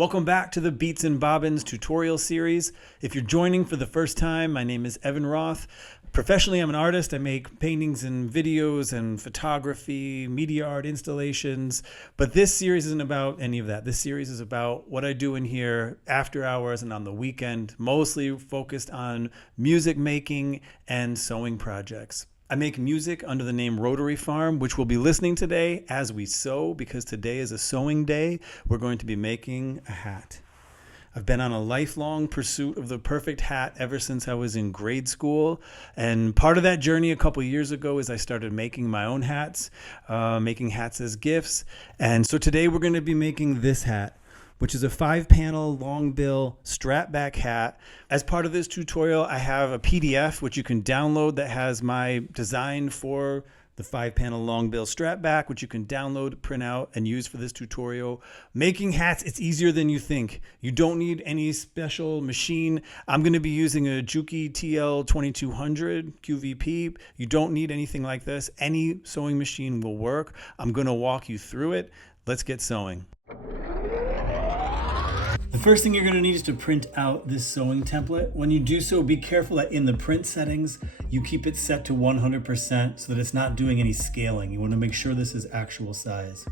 Welcome back to the Beats and Bobbins tutorial series. If you're joining for the first time, my name is Evan-Roth. Professionally, I'm an artist. I make paintings and videos and photography, media art installations. But this series isn't about any of that. This series is about what I do in here after hours and on the weekend, mostly focused on music making and sewing projects. I make music under the name Rotary Farm, which we'll be listening today as we sew, because today is a sewing day. We're going to be making a hat. I've been on a lifelong pursuit of the perfect hat ever since I was in grade school. And part of that journey a couple years ago is I started making my own hats, making hats as gifts. And so today we're going to be making this hat, which is a 5-panel long bill strap back hat. As part of this tutorial, I have a PDF which you can download that has my design for the 5-panel long bill strap back, which you can download, print out, and use for this tutorial. Making hats, it's easier than you think. You don't need any special machine. I'm gonna be using a Juki TL2200 QVP. You don't need anything like this. Any sewing machine will work. I'm gonna walk you through it. Let's get sewing. The first thing you're going to need is to print out this sewing template. When you do so, be careful that in the print settings, you keep it set to 100% so that it's not doing any scaling. You want to make sure this is actual size.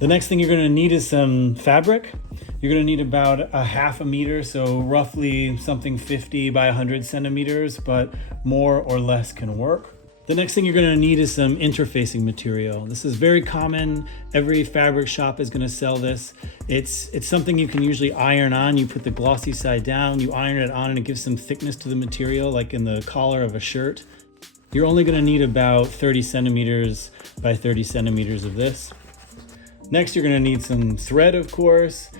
The next thing you're going to need is some fabric. You're going to need about a ½ meter, so roughly something 50 by 100 centimeters, but more or less can work. The next thing you're going to need is some interfacing material. This is very common. Every fabric shop is going to sell this. It's something you can usually iron on. You put the glossy side down, you iron it on, and it gives some thickness to the material, like in the collar of a shirt. You're only going to need about 30 centimeters by 30 centimeters of this. Next, you're going to need some thread, of course.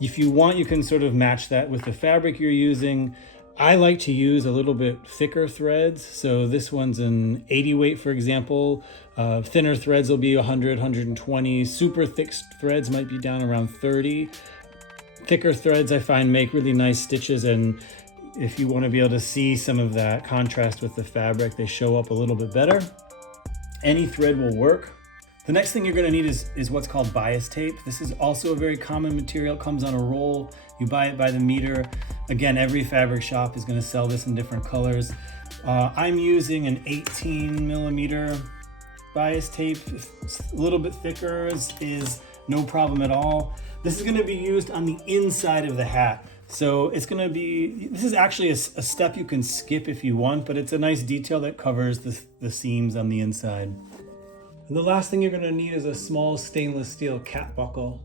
If you want, you can sort of match that with the fabric you're using. I like to use a little bit thicker threads. So this one's an 80 weight, for example. Thinner threads will be 100, 120. Super thick threads might be down around 30. Thicker threads I find make really nice stitches, and if you want to be able to see some of that contrast with the fabric, they show up a little bit better. Any thread will work. The next thing you're going to need is what's called bias tape. This is also a very common material. It comes on a roll. You buy it by the meter. Again, every fabric shop is going to sell this in different colors. I'm using an 18 millimeter bias tape. A little bit thicker is no problem at all. This is going to be used on the inside of the hat. So it's going to be, this is actually a step you can skip if you want, but it's a nice detail that covers the seams on the inside. And the last thing you're going to need is a small stainless steel cap buckle.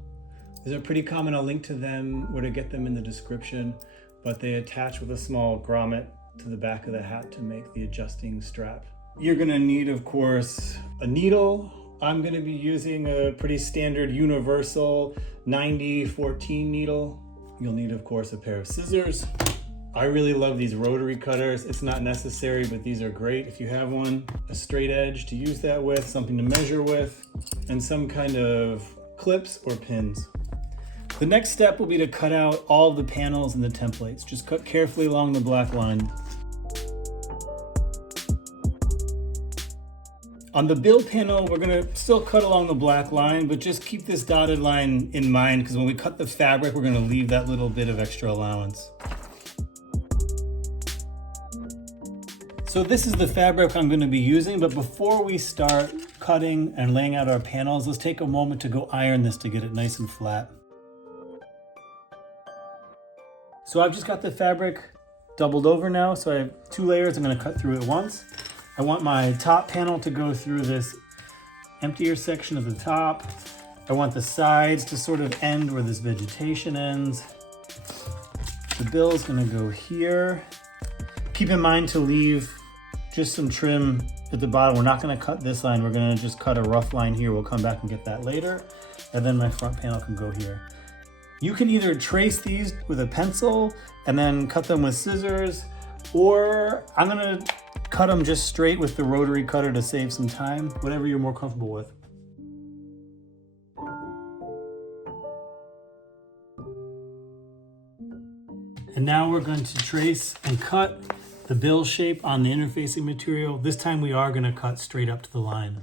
These are pretty common. I'll link to them where to get them in the description, but they attach with a small grommet to the back of the hat to make the adjusting strap. You're going to need, of course, a needle. I'm going to be using a pretty standard universal 90-14 needle. You'll need, of course, a pair of scissors. I really love these rotary cutters. It's not necessary, but these are great if you have one. A straight edge to use that with, something to measure with, and some kind of clips or pins. The next step will be to cut out all of the panels and the templates. Just cut carefully along the black line. On the bill panel, we're going to still cut along the black line, but just keep this dotted line in mind, because when we cut the fabric, we're going to leave that little bit of extra allowance. So this is the fabric I'm going to be using, but before we start cutting and laying out our panels, let's take a moment to go iron this to get it nice and flat. So I've just got the fabric doubled over now, so I have 2 layers I'm going to cut through at once. I want my top panel to go through this emptier section of the top. I want the sides to sort of end where this vegetation ends. The bill is going to go here. Keep in mind to leave just some trim at the bottom. We're not going to cut this line. We're going to just cut a rough line here. We'll come back and get that later. And then my front panel can go here. You can either trace these with a pencil and then cut them with scissors, or I'm going to cut them just straight with the rotary cutter to save some time, whatever you're more comfortable with. And now we're going to trace and cut the bill shape on the interfacing material. This time we are going to cut straight up to the line.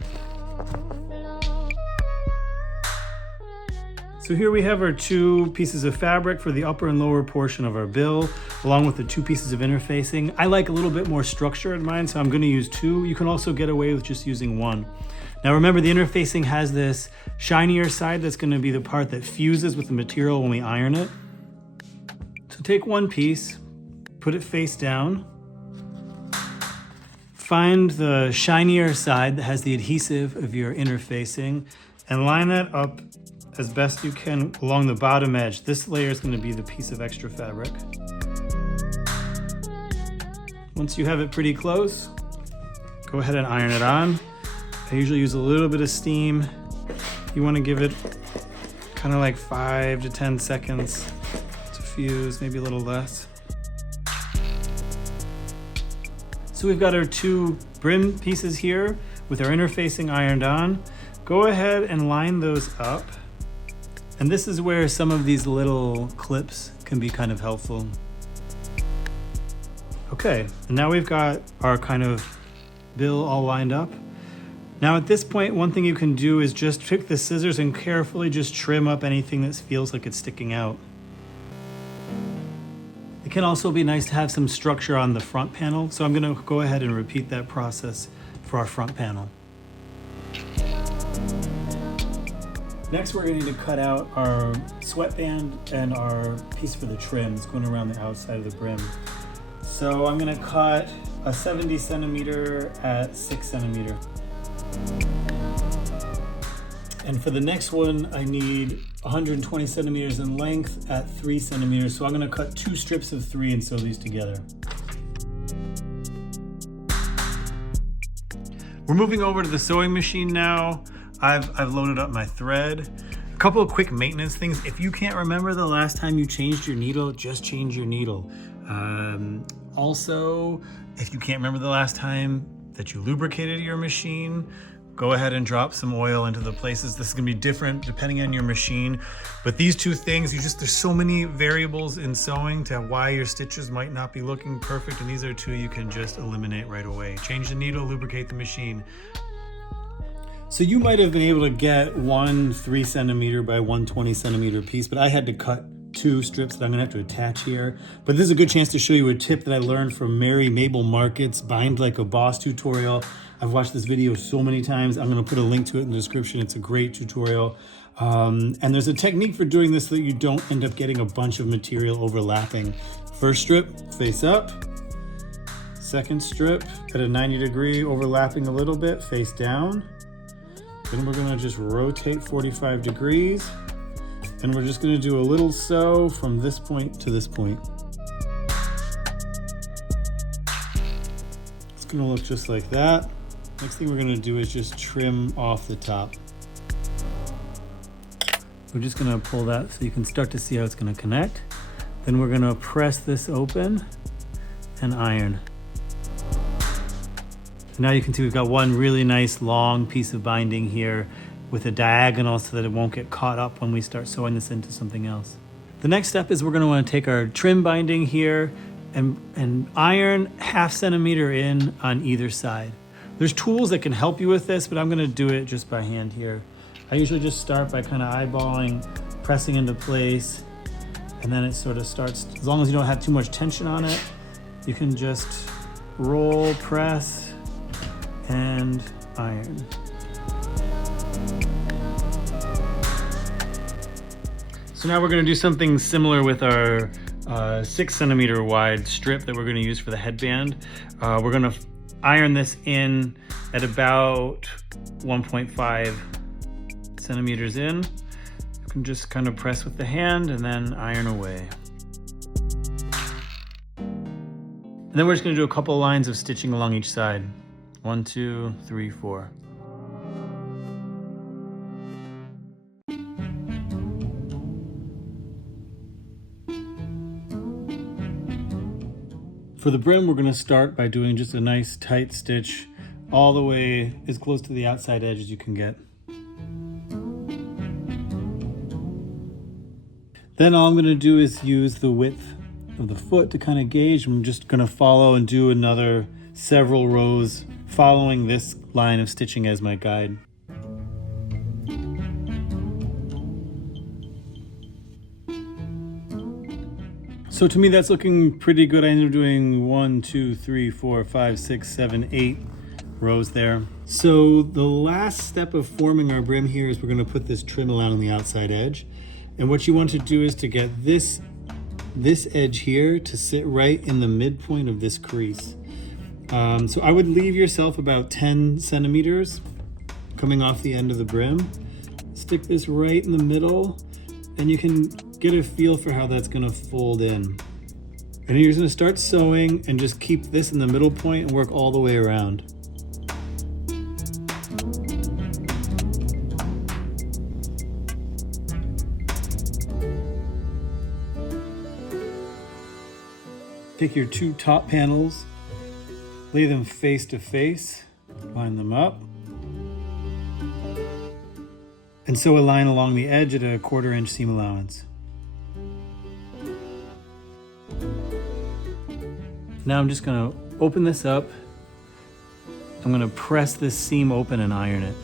So here we have our 2 pieces of fabric for the upper and lower portion of our bill, along with the 2 pieces of interfacing. I like a little bit more structure in mine, so I'm going to use 2. You can also get away with just using 1. Now remember, the interfacing has this shinier side that's going to be the part that fuses with the material when we iron it. So take 1 piece, put it face down, find the shinier side that has the adhesive of your interfacing, and line that up as best you can along the bottom edge. This layer is going to be the piece of extra fabric. Once you have it pretty close, go ahead and iron it on. I usually use a little bit of steam. You want to give it kind of like 5 to 10 seconds to fuse, maybe a little less. So we've got our 2 brim pieces here with our interfacing ironed on. Go ahead and line those up. And this is where some of these little clips can be kind of helpful. Okay, and now we've got our kind of bill all lined up. Now at this point, one thing you can do is just pick the scissors and carefully just trim up anything that feels like it's sticking out. It can also be nice to have some structure on the front panel, so I'm going to go ahead and repeat that process for our front panel. Next, we're going to need to cut out our sweatband and our piece for the trims going around the outside of the brim. So I'm going to cut a 70 centimeter at 6 centimeter. And for the next one, I need 120 centimeters in length at 3 centimeters. So I'm going to cut 2 strips of 3 and sew these together. We're moving over to the sewing machine now. I've loaded up my thread. A couple of quick maintenance things. If you can't remember the last time you changed your needle, just change your needle. Also, if you can't remember the last time that you lubricated your machine, go ahead and drop some oil into the places. This is gonna be different depending on your machine. But these 2 things, there's so many variables in sewing to why your stitches might not be looking perfect, and these are 2 you can just eliminate right away. Change the needle, lubricate the machine. So you might have been able to get 1 3 centimeter by 120 centimeter piece, but I had to cut 2 strips that I'm gonna have to attach here. But this is a good chance to show you a tip that I learned from Mary Mabel Market's Bind Like a Boss tutorial. I've watched this video so many times. I'm gonna put a link to it in the description. It's a great tutorial. And there's a technique for doing this so that you don't end up getting a bunch of material overlapping. First strip, face up. Second strip at a 90 degree, overlapping a little bit, face down. Then we're gonna just rotate 45 degrees. And we're just gonna do a little sew from this point to this point. It's gonna look just like that. Next thing we're gonna do is just trim off the top. We're just gonna pull that so you can start to see how it's gonna connect. Then we're gonna press this open and iron. Now you can see we've got one really nice long piece of binding here with a diagonal so that it won't get caught up when we start sewing this into something else. The next step is we're going to want to take our trim binding here and iron 1/2 centimeter in on either side. There's tools that can help you with this, but I'm going to do it just by hand here. I usually just start by kind of eyeballing, pressing into place, and then it sort of starts, as long as you don't have too much tension on it, you can just roll, press, and iron. So now we're going to do something similar with our 6 centimeter wide strip that we're going to use for the headband. We're going to iron this in at about 1.5 centimeters in. You can just kind of press with the hand and then iron away. And then we're just going to do a couple of lines of stitching along each side. 1, 2, 3, 4. For the brim, we're going to start by doing just a nice tight stitch all the way as close to the outside edge as you can get. Then all I'm going to do is use the width of the foot to kind of gauge. I'm just going to follow and do another several rows following this line of stitching as my guide. So to me, that's looking pretty good. I ended up doing 1, 2, 3, 4, 5, 6, 7, 8 rows there. So the last step of forming our brim here is we're going to put this trim along the outside edge. And what you want to do is to get this edge here to sit right in the midpoint of this crease. So I would leave yourself about 10 centimeters coming off the end of the brim. Stick this right in the middle, and you can get a feel for how that's going to fold in. And you're going to start sewing and just keep this in the middle point and work all the way around. Take your two top panels, lay them face to face, line them up, and sew a line along the edge at a 1/4 inch seam allowance. Now I'm just going to open this up. I'm going to press this seam open and iron it.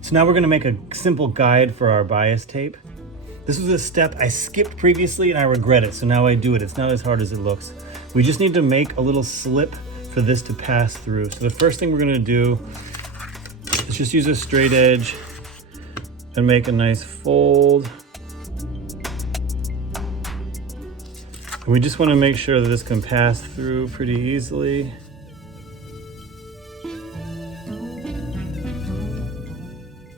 So now we're going to make a simple guide for our bias tape. This was a step I skipped previously and I regret it, so now I do it. It's not as hard as it looks. We just need to make a little slip for this to pass through. So the first thing we're going to do is just use a straight edge and make a nice fold. And we just want to make sure that this can pass through pretty easily.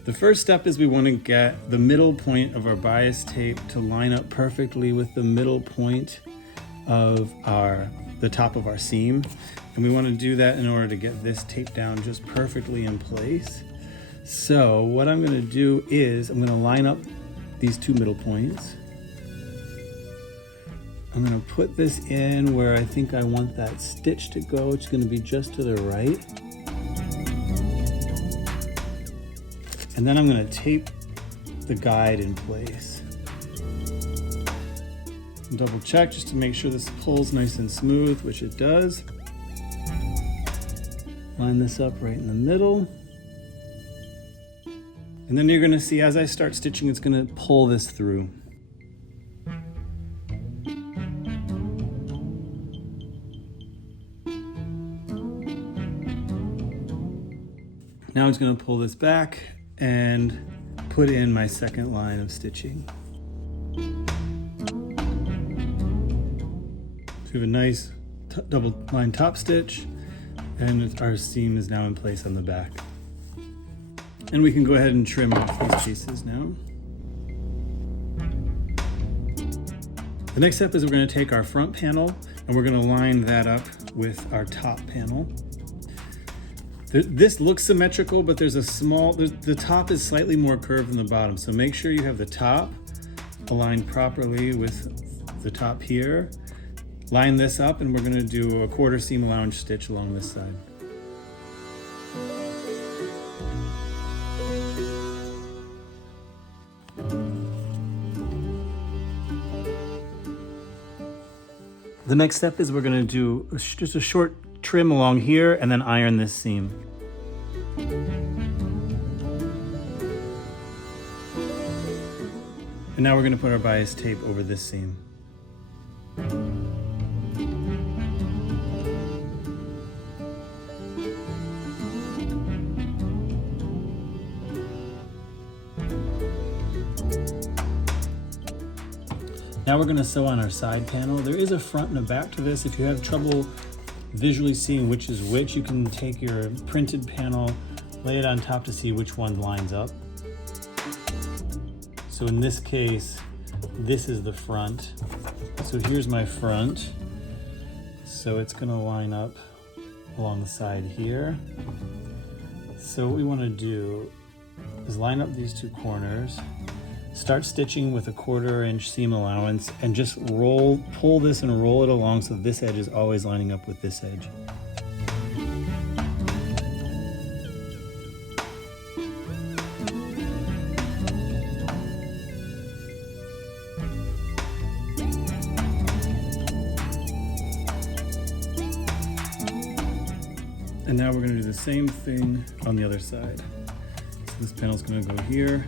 The first step is we want to get the middle point of our bias tape to line up perfectly with the middle point of the top of our seam. And we want to do that in order to get this tape down just perfectly in place. So what I'm going to do is I'm going to line up these two middle points. I'm going to put this in where I think I want that stitch to go. It's going to be just to the right. And then I'm going to tape the guide in place. Double check just to make sure this pulls nice and smooth, which it does. Line this up right in the middle. And then you're going to see as I start stitching, it's going to pull this through. Now I'm just going to pull this back and put in my second line of stitching. So we have a nice double line top stitch, and our seam is now in place on the back. And we can go ahead and trim off these pieces now. The next step is we're going to take our front panel and we're going to line that up with our top panel. This looks symmetrical, but there's a the top is slightly more curved than the bottom. So make sure you have the top aligned properly with the top here. Line this up and we're going to do a 1/4 seam allowance stitch along this side. The next step is we're going to do just a short trim along here and then iron this seam. And now we're going to put our bias tape over this seam. Now we're going to sew on our side panel. There is a front and a back to this. If you have trouble visually seeing which is which, you can take your printed panel, lay it on top to see which one lines up. So in this case, this is the front. So here's my front. So it's going to line up along the side here. So what we want to do is line up these two corners, start stitching with a 1/4 inch seam allowance, and just pull this and roll it along so this edge is always lining up with this edge. And now we're gonna do the same thing on the other side. So this panel's gonna go here.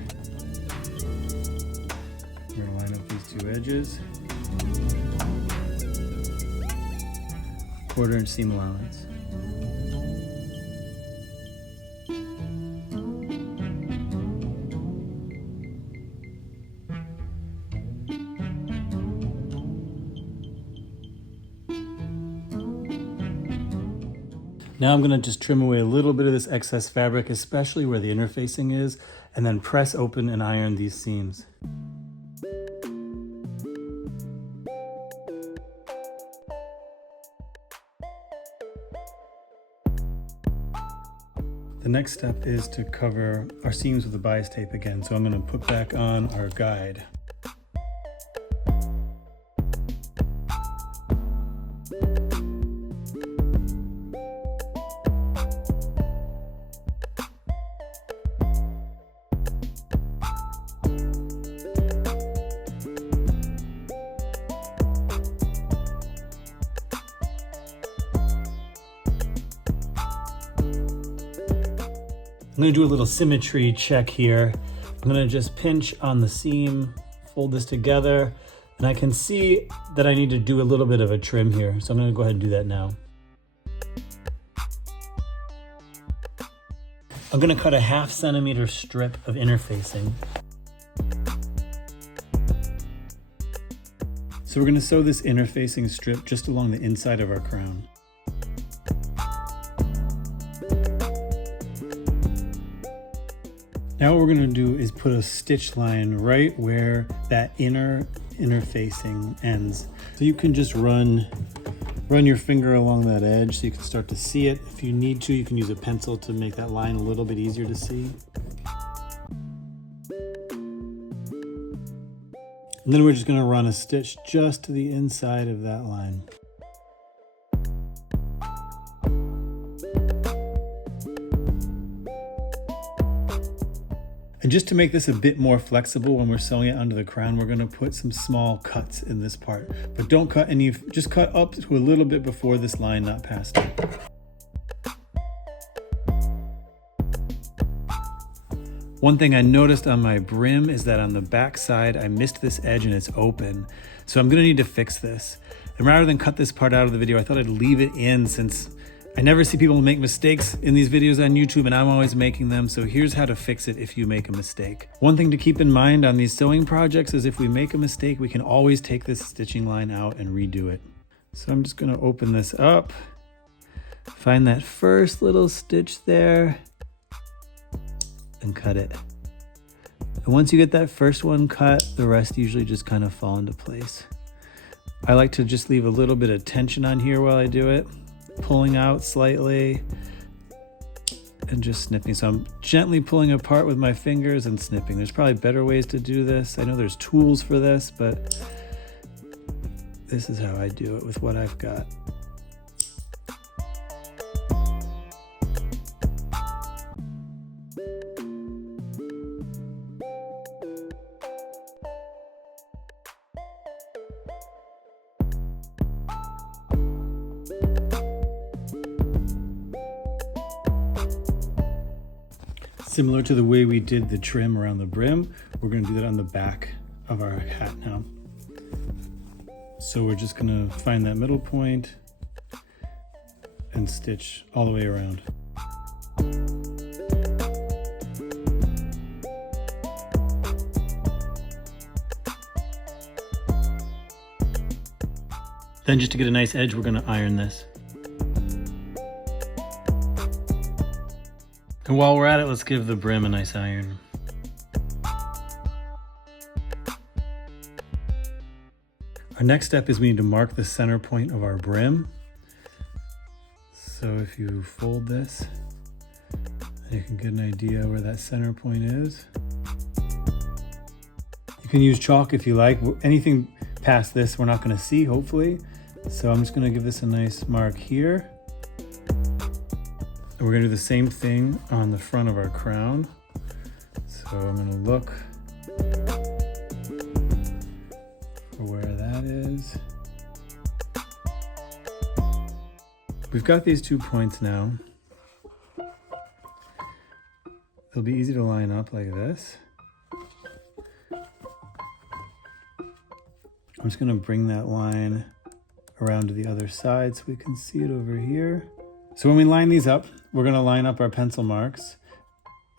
We're gonna line up these two edges. 1/4 inch seam allowance. Now I'm gonna just trim away a little bit of this excess fabric, especially where the interfacing is, and then press open and iron these seams. The next step is to cover our seams with the bias tape again. So I'm gonna put back on our guide. I'm gonna do a little symmetry check here. I'm gonna just pinch on the seam, fold this together, and I can see that I need to do a little bit of a trim here. So I'm gonna go ahead and do that now. I'm gonna cut a 1/2 centimeter strip of interfacing. So we're gonna sew this interfacing strip just along the inside of our crown. Now what we're gonna do is put a stitch line right where that interfacing ends. So you can just run your finger along that edge so you can start to see it. If you need to, you can use a pencil to make that line a little bit easier to see. And then we're just gonna run a stitch just to the inside of that line. And just to make this a bit more flexible when we're sewing it onto the crown, we're gonna put some small cuts in this part. But don't cut any, just cut up to a little bit before this line, not past it. One thing I noticed on my brim is that on the back side, I missed this edge and it's open. So I'm gonna need to fix this. And rather than cut this part out of the video, I thought I'd leave it in since I never see people make mistakes in these videos on YouTube and I'm always making them. So here's how to fix it if you make a mistake. One thing to keep in mind on these sewing projects is if we make a mistake, we can always take this stitching line out and redo it. So I'm just gonna open this up, find that first little stitch there and cut it. And once you get that first one cut, the rest usually just kind of fall into place. I like to just leave a little bit of tension on here while I do it, pulling out slightly and just snipping. So I'm gently pulling apart with my fingers and snipping. There's probably better ways to do this. I know there's tools for this, but this is how I do it with what I've got. Similar to the way we did the trim around the brim, we're going to do that on the back of our hat now. So we're just going to find that middle point and stitch all the way around. Then just to get a nice edge, we're going to iron this. And while we're at it, let's give the brim a nice iron. Our next step is we need to mark the center point of our brim. So if you fold this, you can get an idea where that center point is. You can use chalk if you like. Anything past this, we're not going to see, hopefully. So I'm just going to give this a nice mark here. And we're gonna do the same thing on the front of our crown. So I'm gonna look for where that is. We've got these 2 points now. It'll be easy to line up like this. I'm just gonna bring that line around to the other side so we can see it over here. So when we line these up, we're gonna line up our pencil marks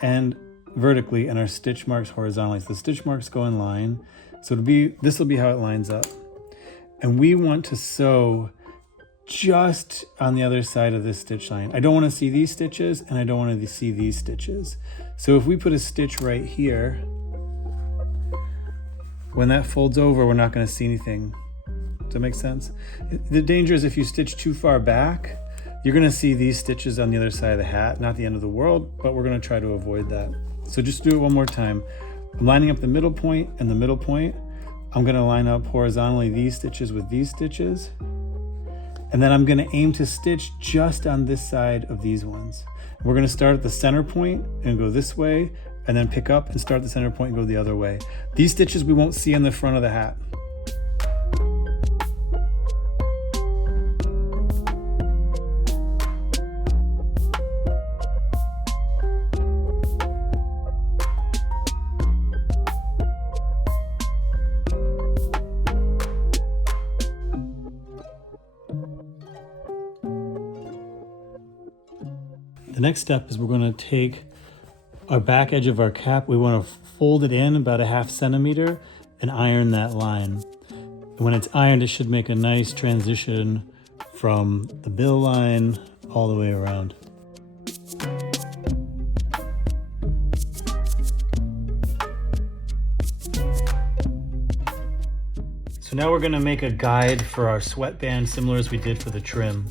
and vertically and our stitch marks horizontally. So the stitch marks go in line. So this will be how it lines up. And we want to sew just on the other side of this stitch line. I don't want to see these stitches and I don't want to see these stitches. So if we put a stitch right here, when that folds over, we're not going to see anything. Does that make sense? The danger is if you stitch too far back, you're going to see these stitches on the other side of the hat. Not the end of the world, but we're going to try to avoid that. So just do it one more time. I'm lining up the middle point and the middle point. I'm going to line up horizontally these stitches with these stitches. And then I'm going to aim to stitch just on this side of these ones. We're going to start at the center point and go this way, and then pick up and start the center point and go the other way. These stitches we won't see on the front of the hat. The next step is we're going to take our back edge of our cap. We want to fold it in about 1/2 centimeter and iron that line. And when it's ironed, it should make a nice transition from the bill line all the way around. So now we're going to make a guide for our sweatband, similar as we did for the trim.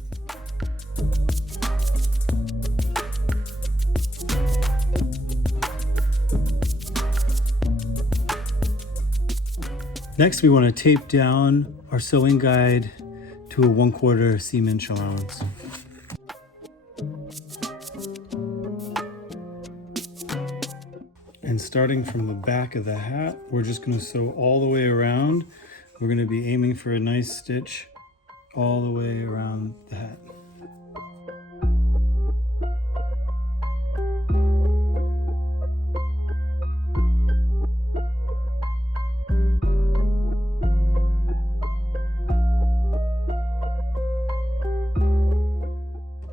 Next, we want to tape down our sewing guide to a 1/4 seam-inch allowance. And starting from the back of the hat, we're just going to sew all the way around. We're going to be aiming for a nice stitch all the way around the hat.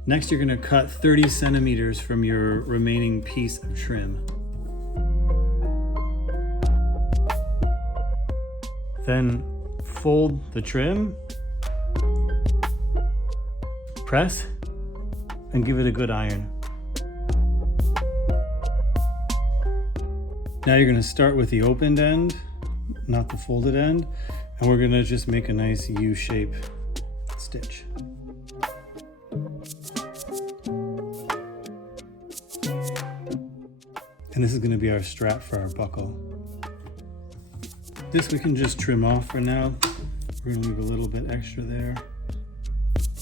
Next, you're going to cut 30 centimeters from your remaining piece of trim. Then fold the trim, press, and give it a good iron. Now you're going to start with the opened end, not the folded end, and we're going to just make a nice U-shape stitch. And this is going to be our strap for our buckle. This we can just trim off for now. We're going to leave a little bit extra there.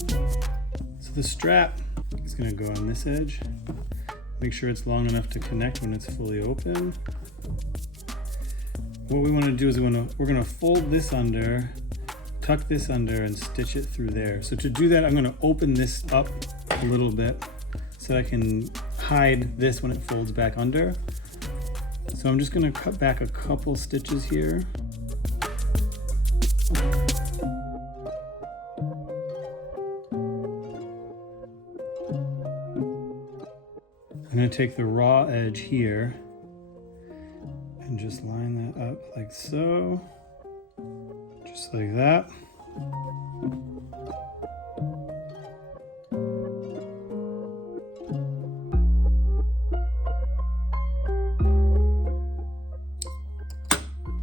So the strap is going to go on this edge. Make sure it's long enough to connect when it's fully open. What we want to do is we're going to fold this under, tuck this under, and stitch it through there. So to do that, I'm going to open this up a little bit so that I can hide this when it folds back under. So I'm just going to cut back a couple stitches here. I'm going to take the raw edge here and just line that up like so, just like that.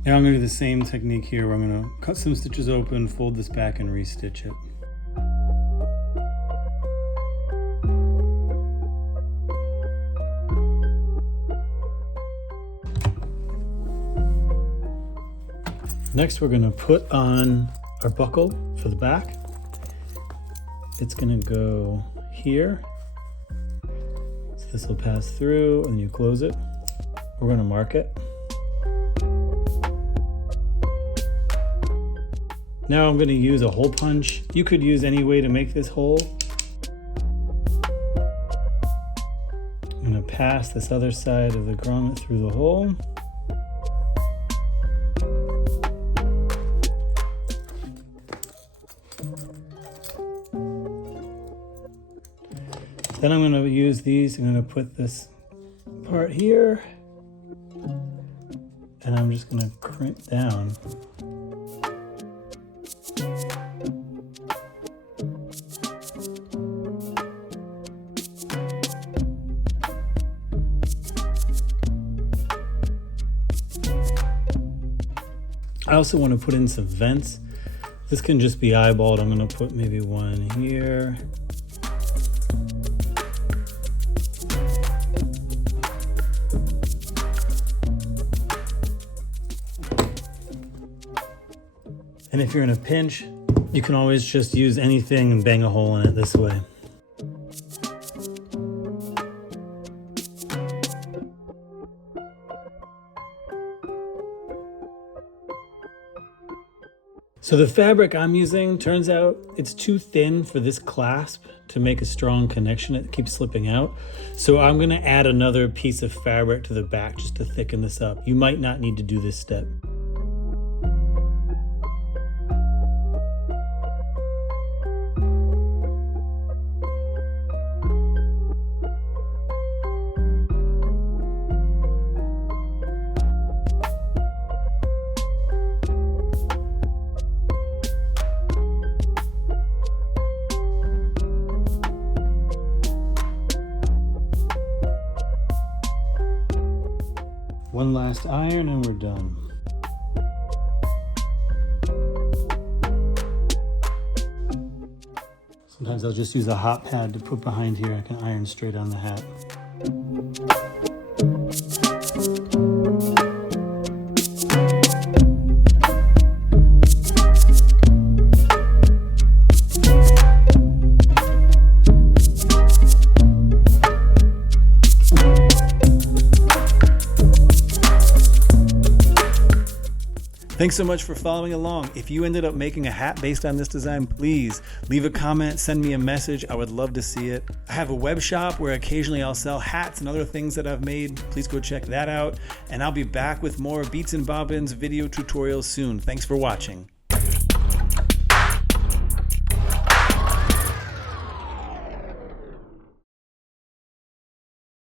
Now I'm going to do the same technique here where I'm going to cut some stitches open, fold this back, and re-stitch it. Next, we're going to put on our buckle for the back. It's going to go here. So this will pass through and you close it. We're going to mark it. Now I'm going to use a hole punch. You could use any way to make this hole. I'm going to pass this other side of the grommet through the hole. Then I'm going to use these. I'm going to put this part here, and I'm just going to crimp down. I also want to put in some vents. This can just be eyeballed. I'm going to put maybe one here. And if you're in a pinch, you can always just use anything and bang a hole in it this way. So the fabric I'm using, turns out it's too thin for this clasp to make a strong connection. It keeps slipping out. So I'm going to add another piece of fabric to the back just to thicken this up. You might not need to do this step. One last iron and we're done. Sometimes I'll just use a hot pad to put behind here. I can iron straight on the hat. Thanks so much for following along. If you ended up making a hat based on this design, please leave a comment, send me a message. I would love to see it. I have a web shop where occasionally I'll sell hats and other things that I've made. Please go check that out. And I'll be back with more Beats and Bobbins video tutorials soon. Thanks for watching.